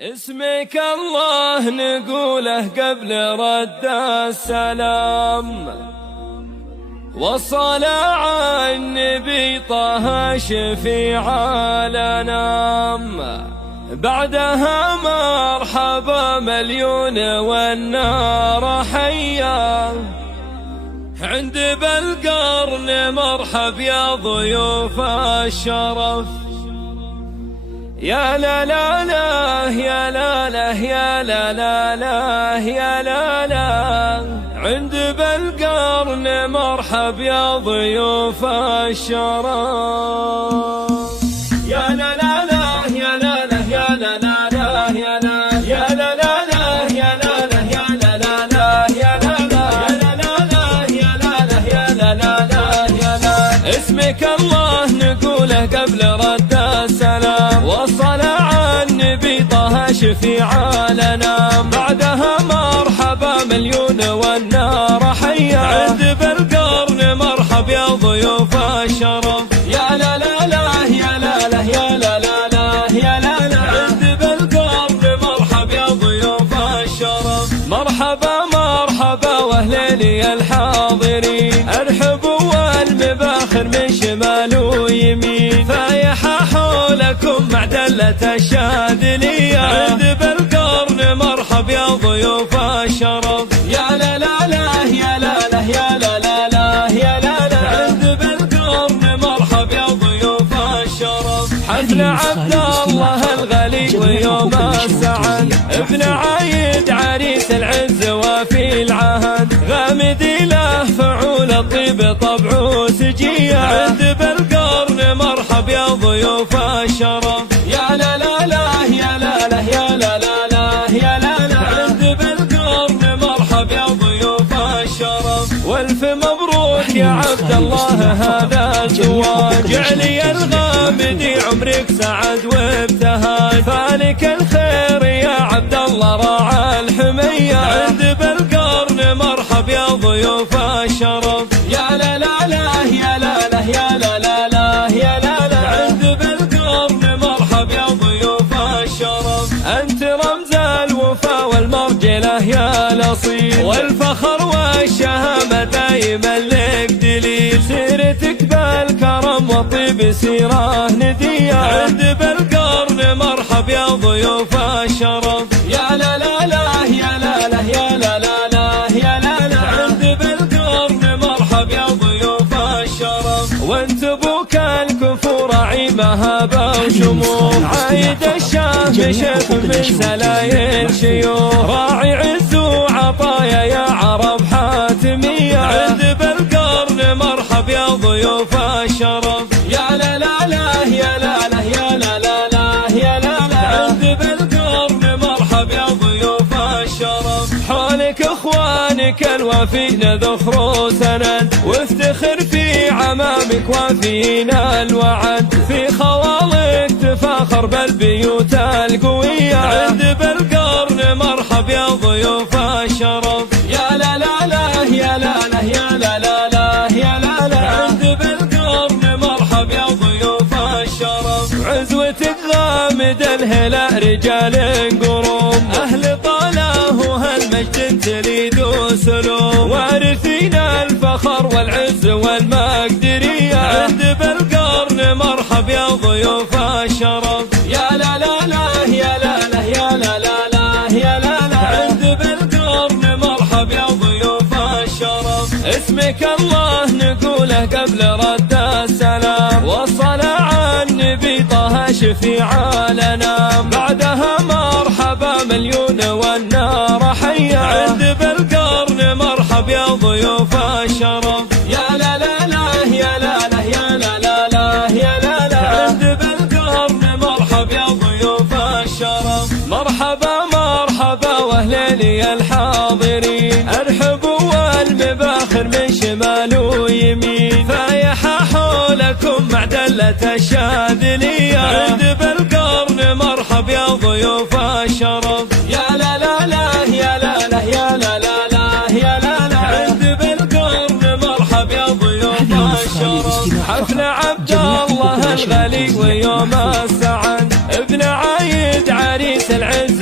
اسمك الله نقوله قبل رد السلام، والصلاة على النبي طه شفيع الأنام، بعدها مرحبا مليون والنار حيا، عند بالقرن مرحب يا ضيوف الشرف. يا لا لا لا يا لا لا يا لا لا لا يا لا لا، عند بالقرن مرحب يا ضيوف الشرف. يا لا لا لا يا لا لا يا لا لا لا يا لا يا لا لا لا يا لا لا يا لا لا لا يا لا لا يا لا لا يا لا لا يا لا. اسمك الله نقوله قبل رد السلام، والصلاة على النبي طه شفيع الأنام، بعدها مرحبا مليون والنار حيا، عند بالقرن مرحب يا ضيوف الشرف. يا لا لا لا يا لا لا يا لا لا لا يا لا لا، عند بالقرن مرحب يا ضيوف الشرف. مرحبا مرحبا واهلي الحاضرين، ارحبوا والمباخر من شمال ويمين، فايحة حولكم معدلة الشاذلية، عند بالقرن مرحب يا ضيوف الشرف. يا لا لا لا يا لا لا يا لا لا لا يا لا لا، عند بالقرن مرحب يا ضيوف الشرف. حفل عبد الله الغلي ويوم السعد، ابن عايد عريس العز وفي العهد، غامد له فعول الطيب طبعه سجية، عند بالقرن مرحب يا ضيوف الشرف. يا لا لا لا يا لا لا يا لا لا لا يا لا لا، عند بالقرن مرحب يا ضيوف الشرف. والف مبروك يا عبد الله هذا الزواج، علي الغامدي عمرك سعد وابتهاج، فالك الخير يا عبد الله راعى الحمية، عند بالقرن مرحب يا ضيوف الشرف. يا لا لا لا يا لا لا يا لا لا لا يا لا لا، عند بالقرن مرحب يا ضيوف الشرف. انت رمز الوفا والمرجله يا الاصيل، والفخر والشهامه دايما لك دليل، سيرتك بالكرم والطيب سيره نديه، عند بالقرن مرحب يا ضيوف الشرف. يا لا لا لا يا لا لا يا لا لا لا يا لا لا، عند بالقرن مرحب يا ضيوف الشرف. وانت ابوك الكفور عيمها وشموخ، عايد الشام شيخ من سلايل شيوخ، راعي عز وعطايا يا عرب حاتمية، عند بالقرن مرحب يا ضيوف الشرف. يا لا لا لا يا لا لا يا لا لا لا يا لا لا، عند بالقرن مرحب يا ضيوف الشرف. حولك اخوانك الوافين ذخر سند، وافتخر في عمامك وفينا الوعد، في خوالك تفاخر بالبيوت القوية، عند بالقرن مرحب يا ضيوف الشرف. يا لا لا لا يا لا لا يا لا لا لا يا لا لا، عند بالقرن مرحب يا ضيوف الشرف. عزوتك غامد الهلا رجال قروم، اهل طاله وهالمجد تريد سلوم، وارثين الفخر والعز والمقدرية، عند بالقرن مرحب يا ضيوف الشرف. يا لا لا لا يا لا لا يا لا لا لا يا لا لا، عند بالقرن مرحب يا ضيوف الشرف. اسمك الله نقوله قبل رد السلام، والصلاة على النبي طه شفيع الأنام، بعدها مرحبا مليون والنار حيا، عند بالقرن مرحب يا ضيوف الشرف. يا لا لا لا يا لا لا يا لا لا لا يا لا لا، عند بالقرن مرحب يا ضيوف الشرف. مرحبا مرحبا واهلي الحاضرين، ارحبوا والمباخر من شمال ويمين، فايحة حولكم معدلة الشاذلية، عند بالقرن مرحب يا ضيوف الشرف. يا لا لا لا يا لا لا يا لا لا لا يا لا لا، عند بالقرن مرحب يا ضيوف الشرف. حفل عبد الله الغلي ويوم السعد، ابن عايد عريس العز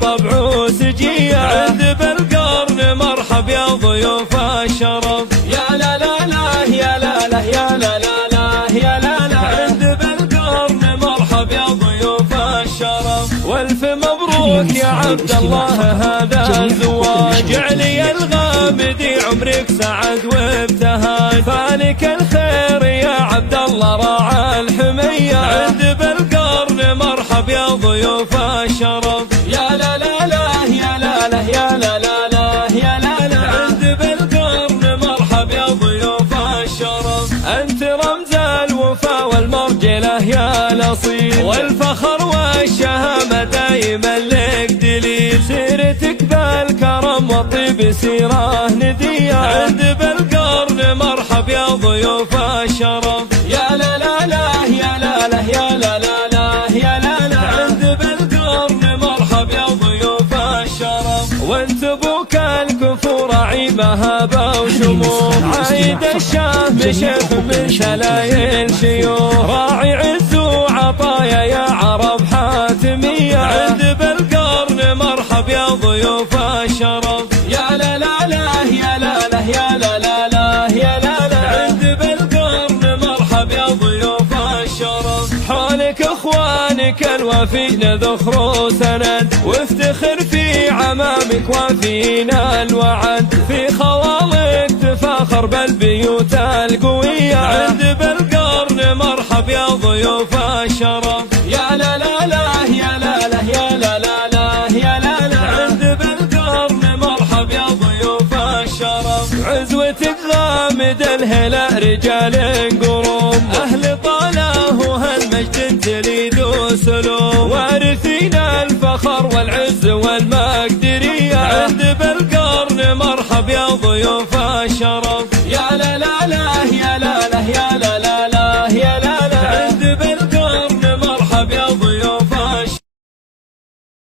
طبع سجية عند بالقرن مرحب يا ضيوف الشرف يا لا لا لا يا لا لا يا لا لا لا يا لا لا عند بالقرن مرحب يا ضيوف الشرف والف مبروك يا عبد الله هذا الزواج علي الغامدي عمرك سعد وابتهاج فالك الخير يا عبد الله راعى الحمية عند بالقرن مرحب يا ضيوف الشرف يا لا لا لا يا لا لا يا لا لا لا يا لا لا عند بالقرن مرحب يا ضيوف الشرف انت رمز الوفا والمرجله يا الاصيل والفخر والشهامه دايما لك دليل سيرتك بالكرم والطيب سيره نديه عند بالقرن مرحب يا ضيوف الشرف يا لا لا لا يا لا لا يا لا لا لا يا لا لا عند بالقرن مرحب يا ضيوف الشرف وانت ابوك الكفور عيبها وشموخ عايد الشام شيخ من سلايل شيوخ راعي عز وعطايا يا عرب حاتمية عند بالقرن مرحب يا ضيوف الشرف يا لا لا لا يا لا لا يا لا لا لا يا لا لا عند بالقرن مرحب يا ضيوف الشرف حولك اخوانك الوفين ذخر وسند وافتخر في عمامك وفينا الوعد في خوالك تفاخر بالبيوت القوية عند بالقرن مرحب يا ضيوف الشرف يا لا لا لا يا لا لا يا لا لا لا يا لا لا عند بالقرن مرحب يا ضيوف الشرف عزوتك غامد الهلا رجال قروم اهل طاله وهالمجد تليد وسلوم وارثين الفخر والعز والمقدرية عند بالقرن مرحب يا ضيوف الشرف